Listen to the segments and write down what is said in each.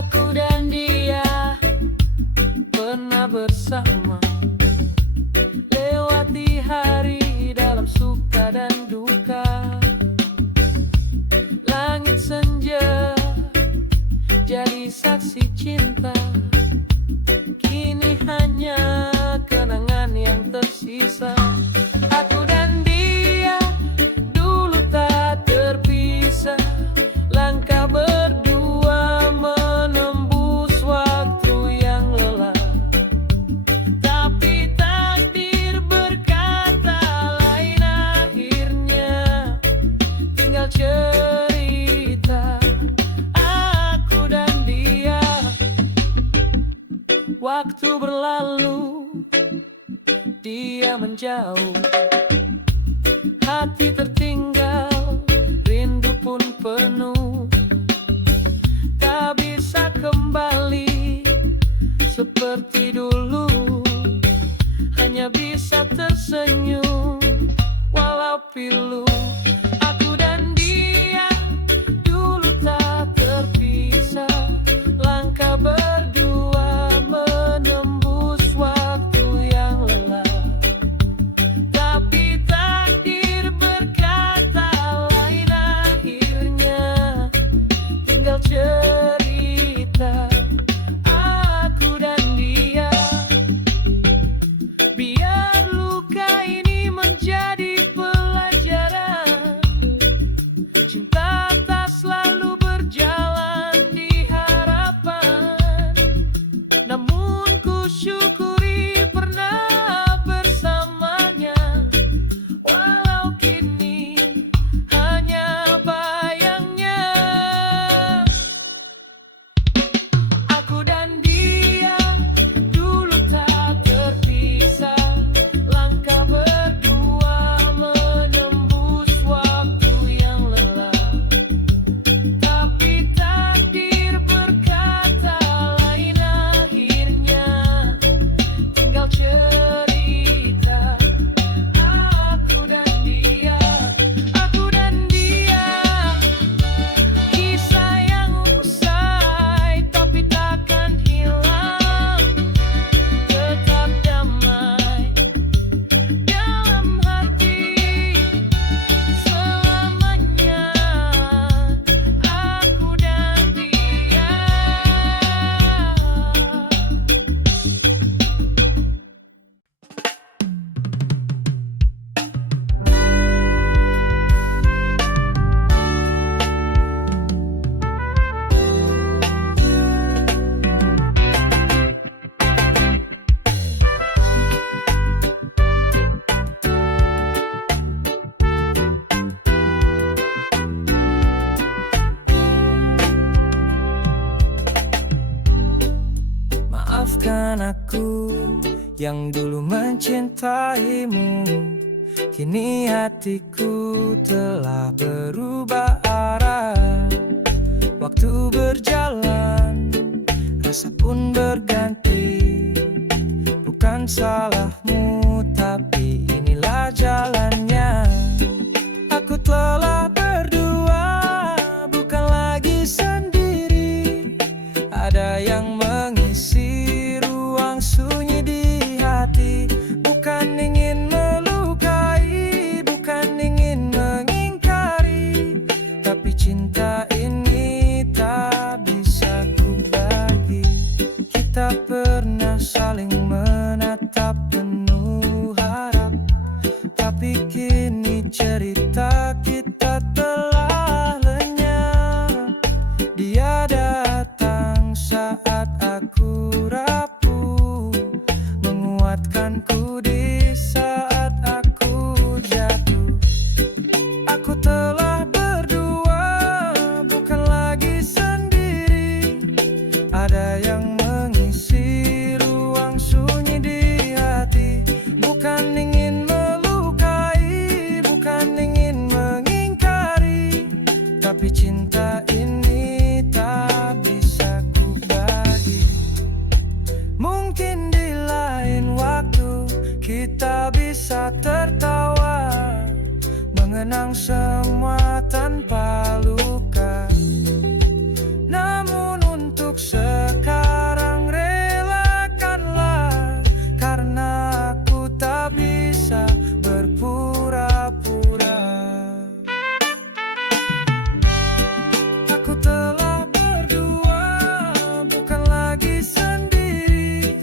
Aku dan dia pernah bersama, lewati hari dalam suka dan duka. Langit senja jadi saksi cinta, kini hanya kenangan yang tersisa. Aku dan dia dulu tak terpisah, langkah berdua menembus waktu yang lelah. Tapi takdir berkata lain, akhirnya tinggal cerita aku dan dia. Waktu berlalu, dia menjauh, hati tertinggal, rindu pun penuh. Tak bisa kembali seperti dulu, hanya bisa tersenyum walau pilu. Aku dan dia dulu tak terpisah, langkah berdua menembus waktu yang lelah. Tapi takdir berkata lain, akhirnya tinggal cerita aku dan dia. Biar luka ini menjadi pelajaran, cinta tak selalu berjalan di harapan. Namun ku syukuri pernah bersamanya, walau kini hanya bayangnya. Aku dan dia dulu tak terpisah, langkah berdua menembus waktu yang lelah. Tapi takdir berkata lain, akhirnya tinggal cerita aku dan dia. Aku dan dia, kisah yang usai tapi takkan hilang, tetap damai dalam hati selamanya. Aku dan dia. Maafkan aku yang dulu mencintaimu, kini hatiku telah berubah arah. Waktu berjalan, rasa pun berganti. Bukan salahmu, tapi inilah jalannya. Aku telah berdua, bukan lagi sendiri. Ada yang mengisi ruang sunyi di hati. Bukan ingin melukai, bukan ingin mengingkari, tapi cinta ini tak bisa ku bagi. Kita pernah saling menatap penuh harap, tapi kini cerita kita telah lenyap. Dia datang saat aku rapuh, menguatkanku di saat aku jatuh. Aku telah berdua, bukan lagi sendiri. Ada yang mengisi ruang sunyi di hati. Bukan Kita bisa tertawa, mengenang semua tanpa luka. Namun untuk sekarang relakanlah, karena aku tak bisa berpura-pura. Aku telah berdua, bukan lagi sendiri.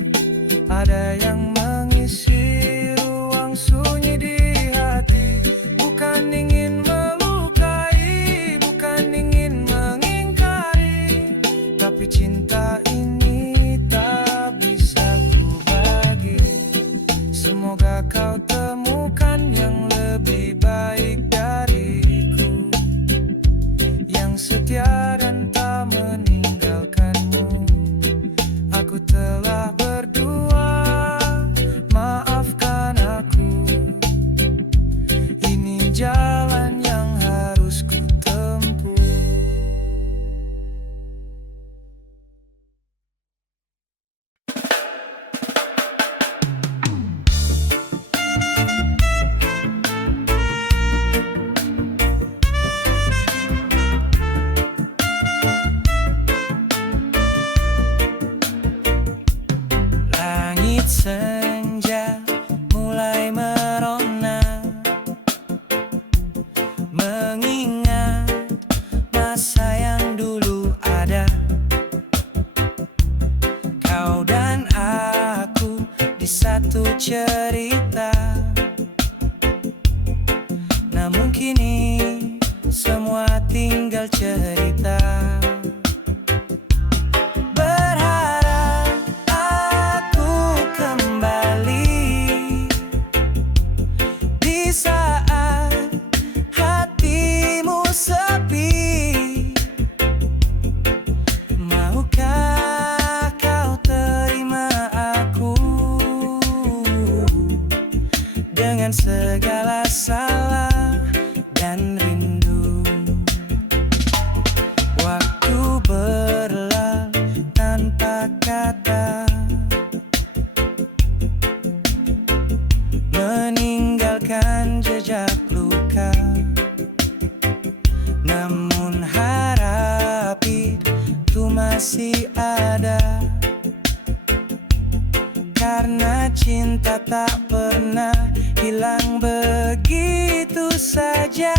Ada yang mengisi ruang sunyi di hati. Bukan ingin melukai, bukan ingin mengingkari, tapi cinta ini tak bisa ku bagi. Semoga kau temukan yang lebih baik dariku, yang setia dan tak meninggalkanmu. Aku telah berdua, maafkan aku. Ini jalan yang harus ku tempuh. Langit senja mulai merona, mengingat masa yang dulu ada. Kau dan aku di satu cerita, namun kini semua tinggal cerita. Berharap aku kembali di saat hatimu sepi. Maukah kau terima aku dengan segala salah dan rindu? Waktu berlalu tanpa kata, meninggalkan jejak luka. Namun harap itu masih ada, karena cinta tak pernah hilang begitu saja.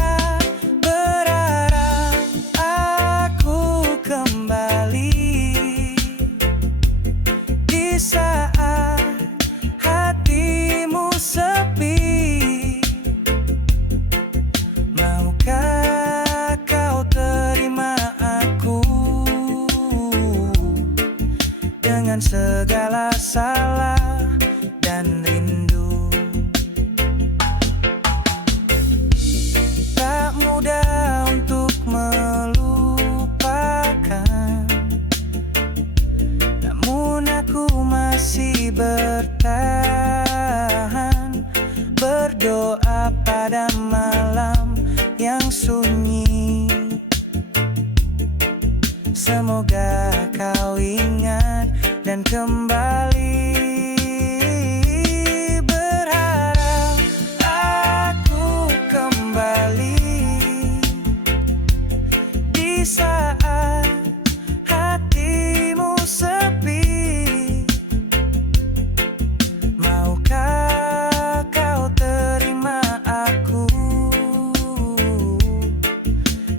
Berharap aku kembali di saat hatimu sepi. Maukah kau terima aku dengan segala salah dan rindu? Tak mudah untuk melupakan, namun aku masih bertahan, berdoa pada malam yang sunyi. Semoga kau ingat dan kembali. Berharap aku kembali di saat hatimu sepi. Maukah kau terima aku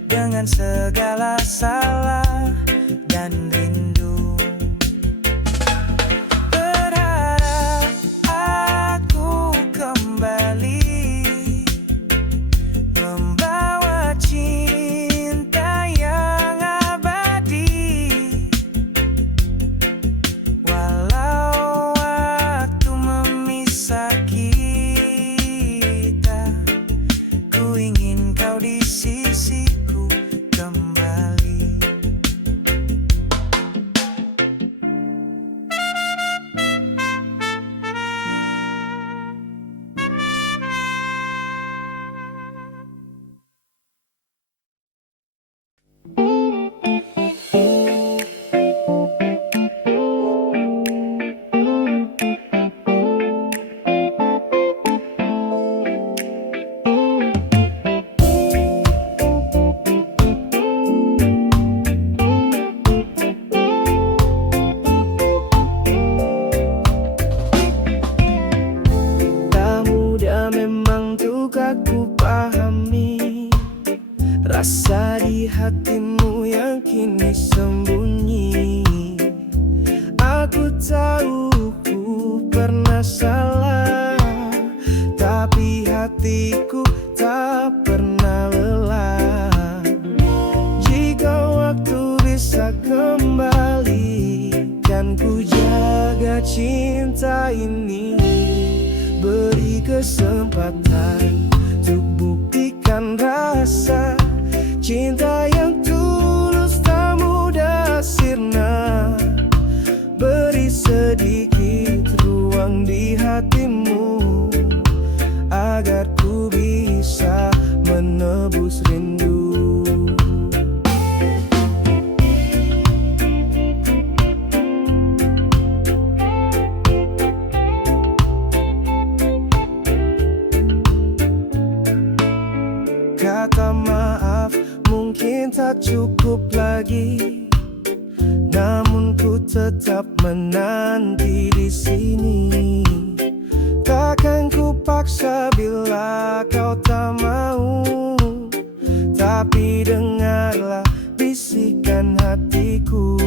dengan segala salah dan rindu? tahu ku pernah salah, tapi hatiku tak pernah lelah. Jika waktu bisa kembali, kan ku jaga cinta ini. Beri kesempatan untuk buktikan rasa cinta yang tulus, tak mudah sirna. Beri sedikit ruang di hatimu, agar ku bisa menebus rindu. Kata maaf mungkin tak cukup lagi, namun ku tetap menanti di sini. Takkan ku paksa bila kau tak mau, tapi dengarlah bisikan hatiku.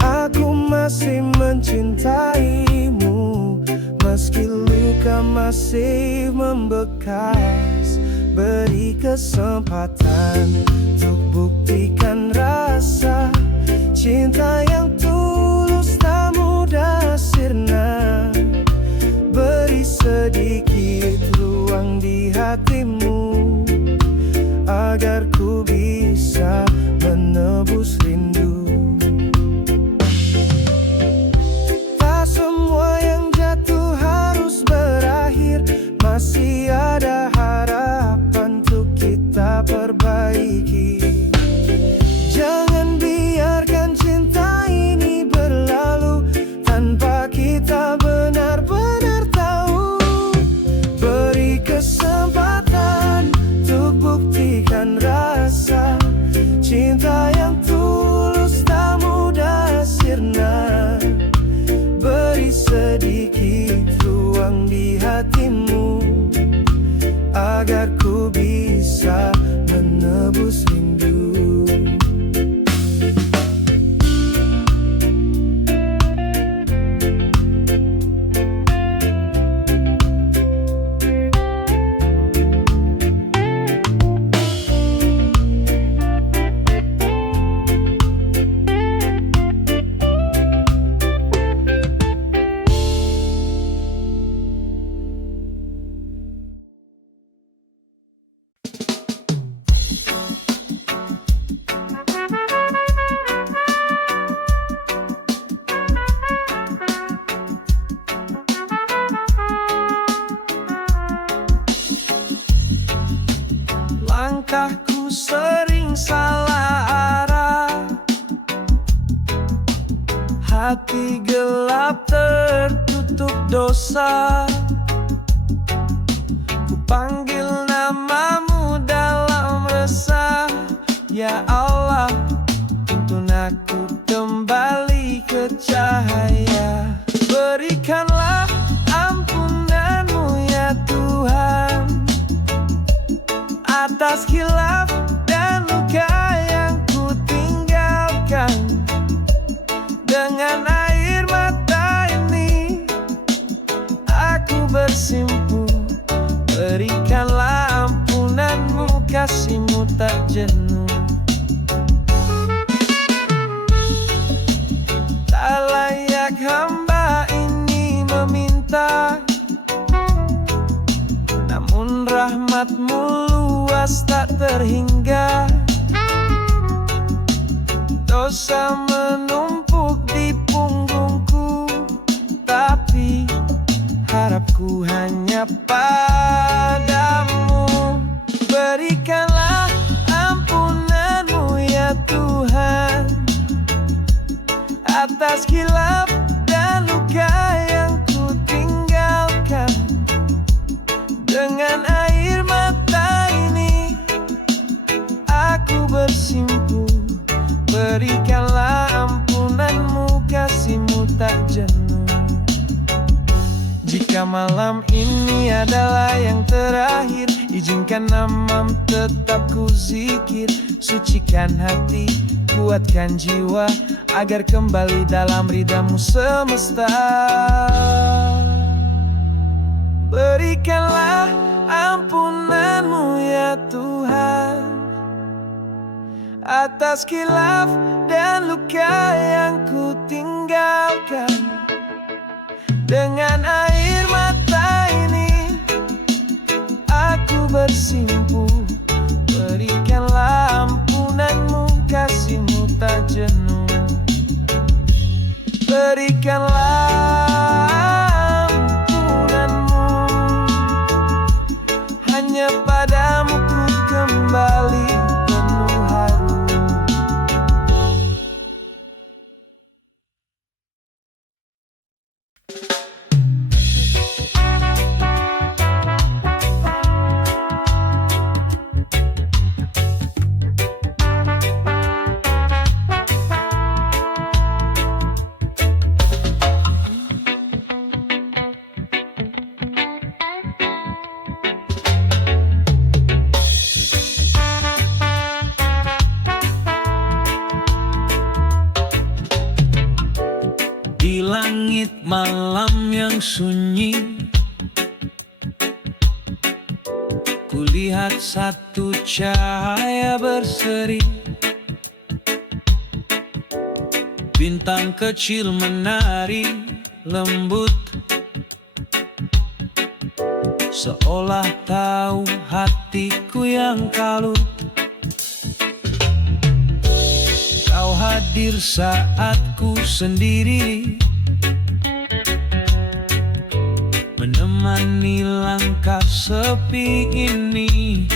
Aku masih mencintaimu, meski luka masih membekas. Beri kesempatan untuk buktikan rasa cinta yang tulus, tak mudah sirna. Beri sedikit ruang di hatimu, agar ku bisa menebus rindu. Tak semua yang jatuh harus berakhir, masih ada harapan untuk kita perbaiki. Jangan biarkan cinta ini berlalu tanpa kita benar-benar tahu. Beri kesempatan untuk buktikan rasa cinta yang tulus, tak mudah sirna. Beri sedikit ruang di hatimu, agar ku bisa menebus rindu. Langkahku sering salah arah, hati gelap tertutup dosa. Ku panggil namamu dalam resah, ya Allah, tuntun aku kembali ke cahaya. Berikanlah ampunanmu ya Tuhan, atas khilaf dan luka yang ku tinggalkan. Dengan air mata ini aku bersimpuh. Berikanlah ampunanmu, kasihmu tak jenuh. Tak layak hamba ini meminta, namun rahmatmu luas tak terhingga. Dosa menumpuk di punggungku, tapi harapku hanya padamu. Berikanlah ampunanmu ya Tuhan, atas khilaf dan luka yang ku tinggalkan. Dengan air mata ini aku bersimpuh. Berikanlah ampunanmu, kasihmu tak jenuh. Jika malam ini adalah yang terakhir, izinkan namamu tetap ku zikir. Sucikan hati, kuatkan jiwa, agar kembali dalam ridhamu semesta. Berikanlah ampunanmu ya Tuhan atas khilaf dan luka yang ku tinggalkan. Dengan air mata ini aku bersimpu. Berikanlah ampunanmu, kasihmu tak jenuh. Berikanlah ampunanmu, hanya padamu ku kembali penuh haru. Di langit malam yang sunyi, kulihat satu cahaya berseri. Bintang kecil menari lembut, seolah tahu hatiku yang kalut. Kau hadir saat ku sendiri, menemani langkah sepi ini.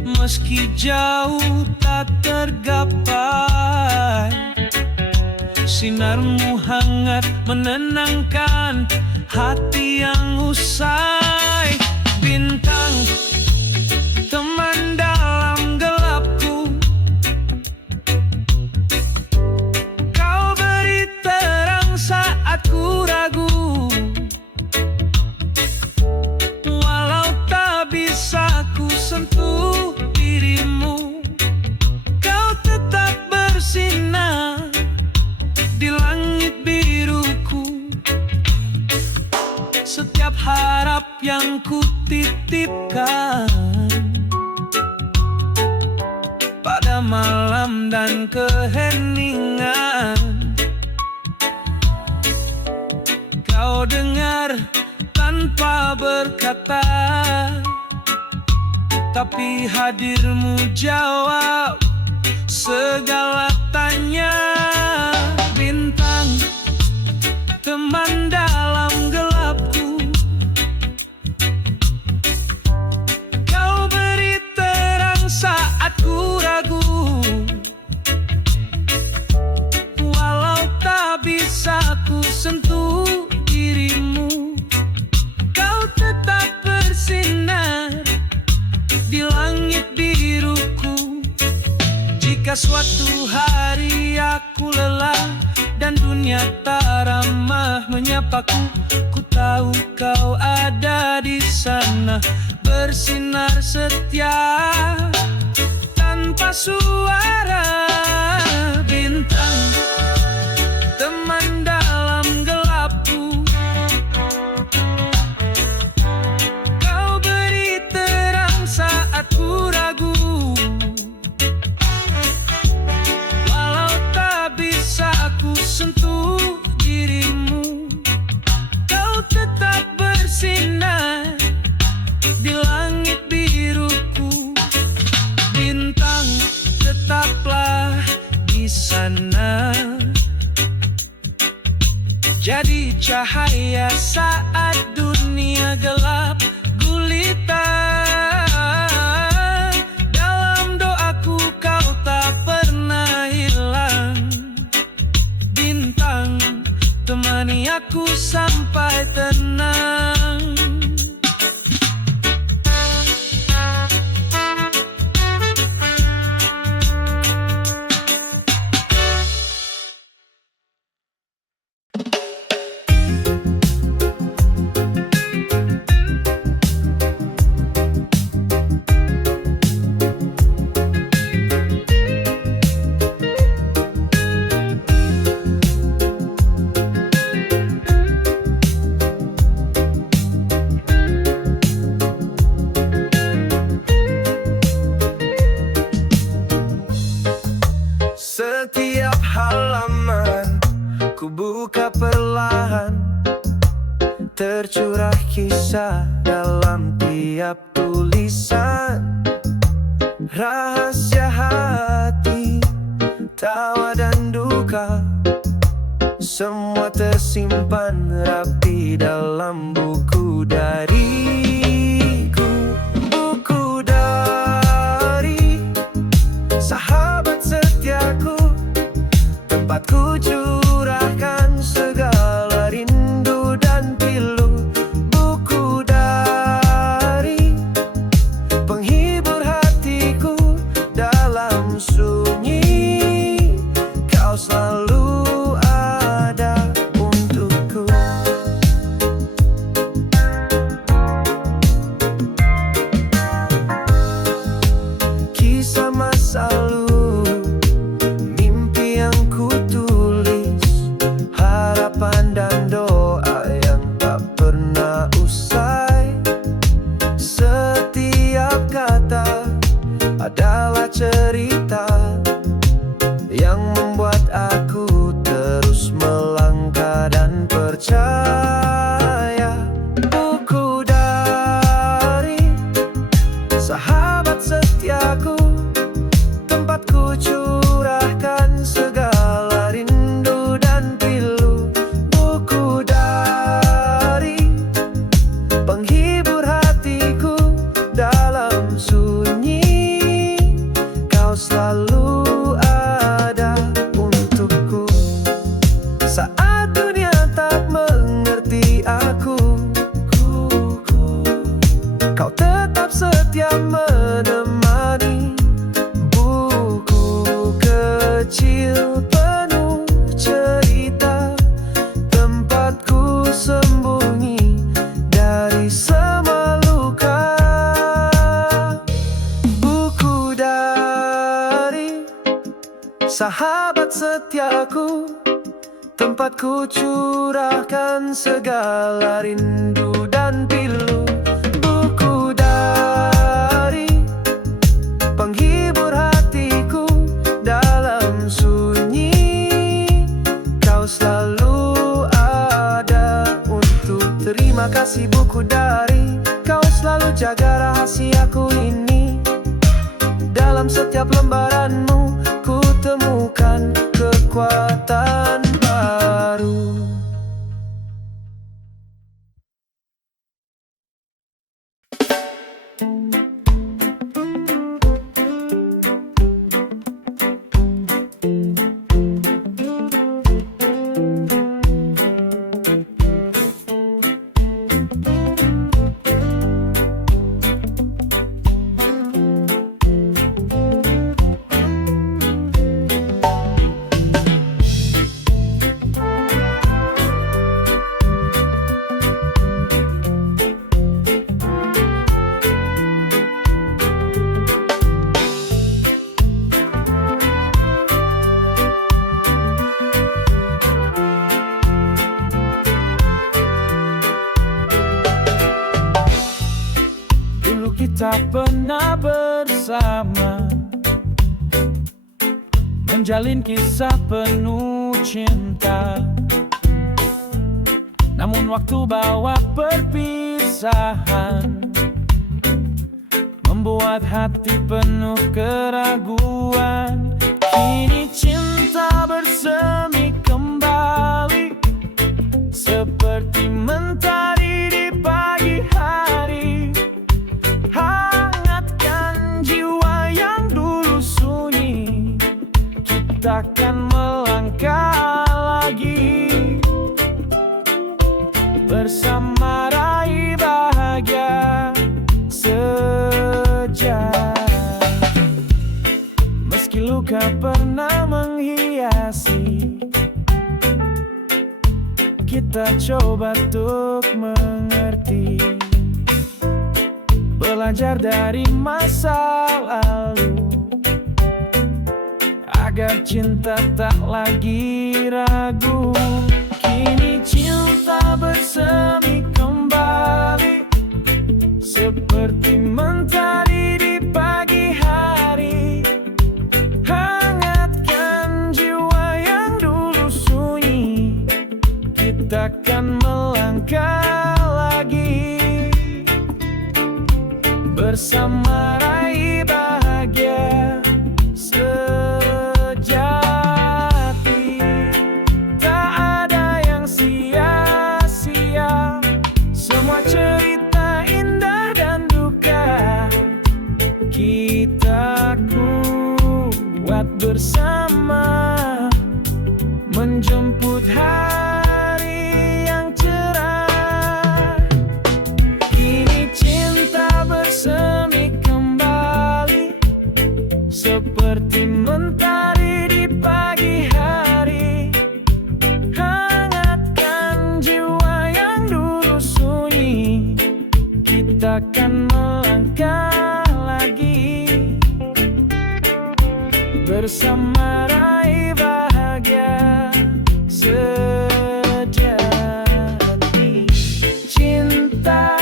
Meski jauh tak tergapai, sinarmu hangat menenangkan hati yang usai. Bintang, teman dalam gelapku, kau beri terang saat ku ragu. Walau tak bisa ku sentuh dirimu, kau tetap bersinar di langit biruku. Setiap harap yang ku titipkan pada malam dan keheningan, kau dengar tanpa berkata, tapi hadirmu jawab segala tanya. Bintang, teman dalam gelapku, kau beri terang saat ku ragu. Walau tak bisa ku sentuh dirimu, kau tetap bersinar di langit biruku. Jika suatu hari aku lelah dan dunia tak ramah menyapaku, ku tahu kau ada di sana, bersinar setia tanpa suara. Bintang, teman dalam gelapku, kau beri terang saat ku ragu. Walau tak bisa ku sentuh dirimu, kau tetap bersinar di langit biruku. Bintang, tetaplah di sana, jadi cahaya saat dunia gelap gulita. Dalam doaku kau tak pernah hilang. Bintang, temani aku sampai tenang. Duka perlahan tercurah kisah dalam tiap tulisan. Rahasia hati, tawa dan duka, semua tersimpan rapi dalam buku dariku. Buku dari sahabat setiaku, tempatku curahkan segala rindu dan pilu. Buku dari penghibur hatiku dalam sunyi, kau selalu ada untukku. Kisah masa lalu, mimpi yang ku tulis, harapan dan doa yang tak pernah usai. Setiap kata adalah cerita yang membuat aku terus melangkah dan percaya. Buku dari sahabat setiaku, tempatku curahkan segala rindu dan pilu. Buku dari penghibur hatiku dalam sunyi, kau selalu ada untukku. Saat dunia tak mengerti aku, kau tetap setia menemani. Buku kecil penuh cerita, tempatku sembunyi dari semua luka. Buku dari sahabat setiaku, tempatku curahkan segala rindu dan pilu. Buku dari penghibur hatiku dalam sunyi, kau selalu ada untuk. Terima kasih buku dari, kau selalu jaga rahasiaku ini. Dalam setiap lembaranmu ku temukan kekuatan baru. Kita pernah bersama, menjalin kisah penuh cinta. Namun waktu bawa perpisahan, membuat hati penuh keraguan. Kini cinta bersemi kembali, seperti mentari di pagi hari. Hangatkan jiwa yang dulu sunyi, kita akan melangkah lagi bersama raih bahagia sejak. Meski luka pernah menghiasi, kita coba untuk mengerti, belajar dari masa lalu, agar cinta tak lagi ragu. Kini cinta bersemi kembali, seperti mentari di pagi hari. Hangatkan jiwa yang dulu sunyi, melangkah lagi bersama raih bahagia sejati. Tak ada yang sia-sia, semua cerita indah dan duka kita kuat bersama menjemput hari yang cerah. Kini cinta bersemi kembali seperti mentari di pagi hari, hangatkan jiwa yang dulu sunyi. Kita kan melangkah lagi bersama raih bahagia sejati. Cinta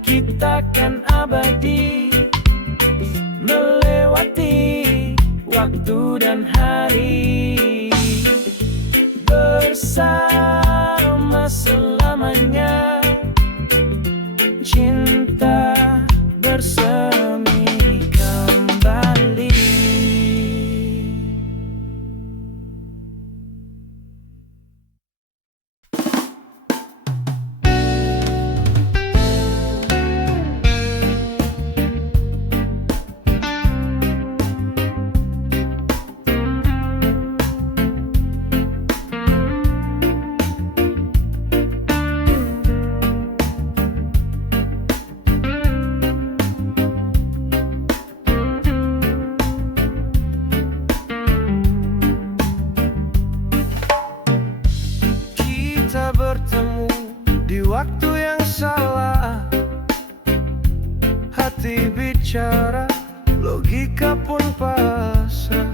kita kan abadi, melewati waktu dan hari, bersama selamanya. Cinta bersemi kembali. Kita bertemu di waktu yang salah, hati bicara, logika pun pasrah.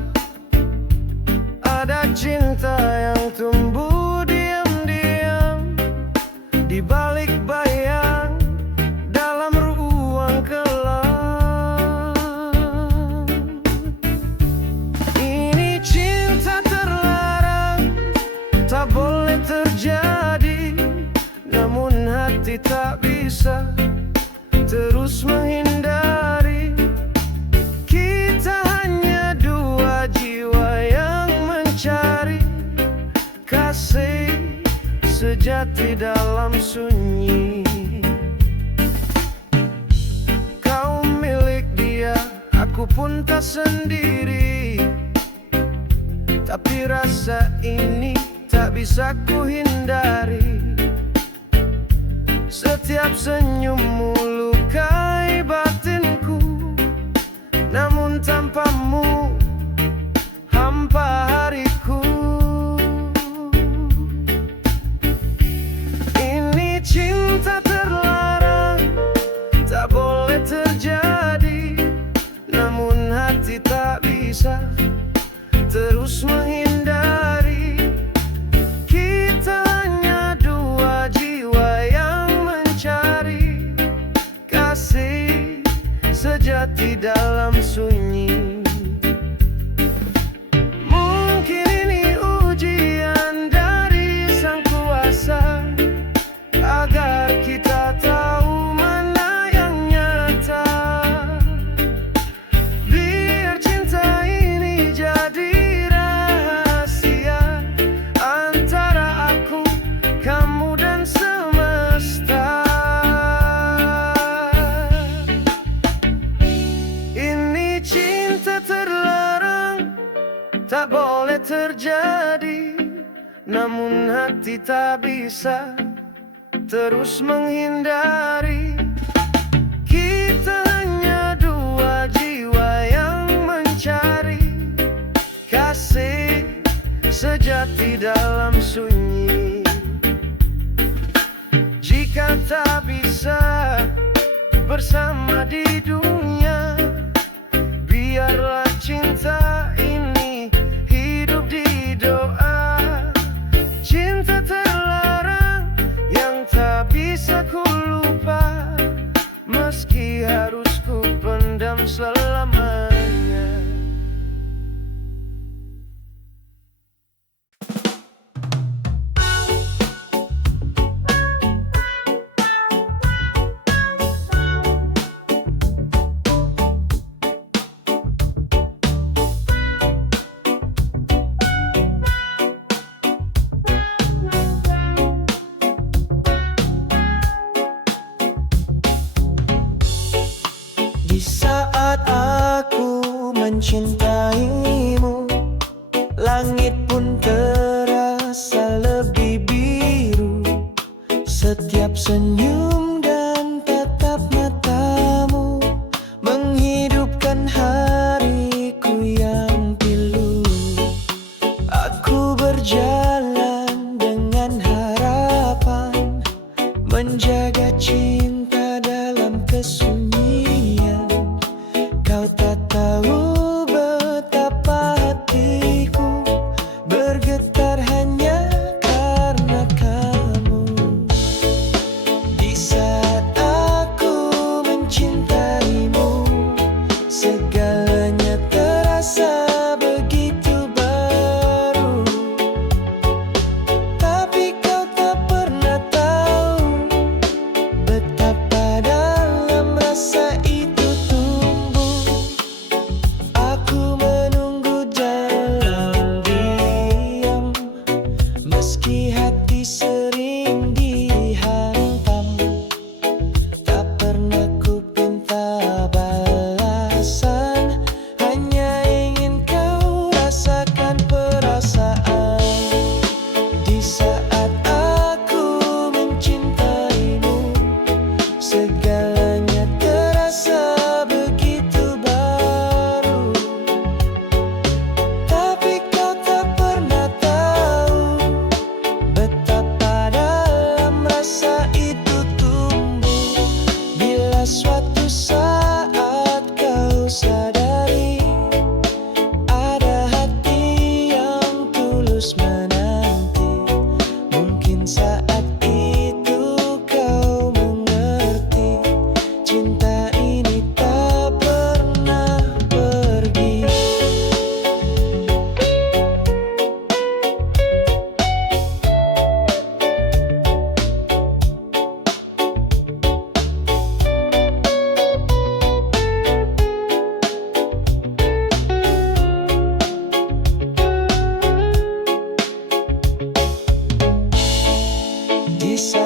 Ada cinta yang tumbuh diam-diam di balik bayang dalam ruang kelam. Ini cinta terlarang, tak boleh terjadi, namun hati tak bisa terus menghindari. Kita hanya dua jiwa yang mencari kasih sejati dalam sunyi. Kau milik dia, aku pun tak sendiri, tapi rasa ini tak bisa ku hindari. Setiap senyummu lukai batinku, namun tanpamu hampa hariku. Ini cinta terlarang, tak boleh terjadi, namun hati tak bisa terus menghindari. Kita hanya dua jiwa yang mencari kasih sejati dalam sunyi. Mungkin ini ujian dari Sang Kuasa agar kita tahu mana yang nyata. Biar cinta ini jadi rahasia antara aku, kamu dan semesta. Ini cinta terlarang, tak boleh terjadi, namun hati tak bisa terus menghindari. Kita hanya dua jiwa yang mencari kasih sejati dalam sunyi. Jika tak bisa bersama di dunia, biarlah cinta ini hidup di doa. Cinta terlarang yang tak bisa ku lupa, meski harus ku pendam selamanya. mencintaimu. Langit pun terasa lebih biru. Setiap senyum dan tatap matamu menghidupkan hariku yang pilu. Aku berjalan dengan harapan menjaga cinta dalam kesunyian. Kau tak tahu betapa hatiku bergetar hanya karena kamu. Di saat aku mencintaimu, segalanya terasa begitu baru. Tapi kau tak pernah tahu betapa dalam rasa itu tumbuh. Aku menunggu dalam diam, meski hati sering dihantam. Tak pernah ku pinta balasan, hanya ingin kau rasakan perasaan. Di saat aku mencintaimu, segalanya terasa begitu baru. Tapi kau tak pernah tahu betapa dalam rasa itu tumbuh. Bila suatu saat kau sadari ada hati yang tulus menanti, mungkin saat itu kau mengerti cinta ini tak pernah pergi. Di saat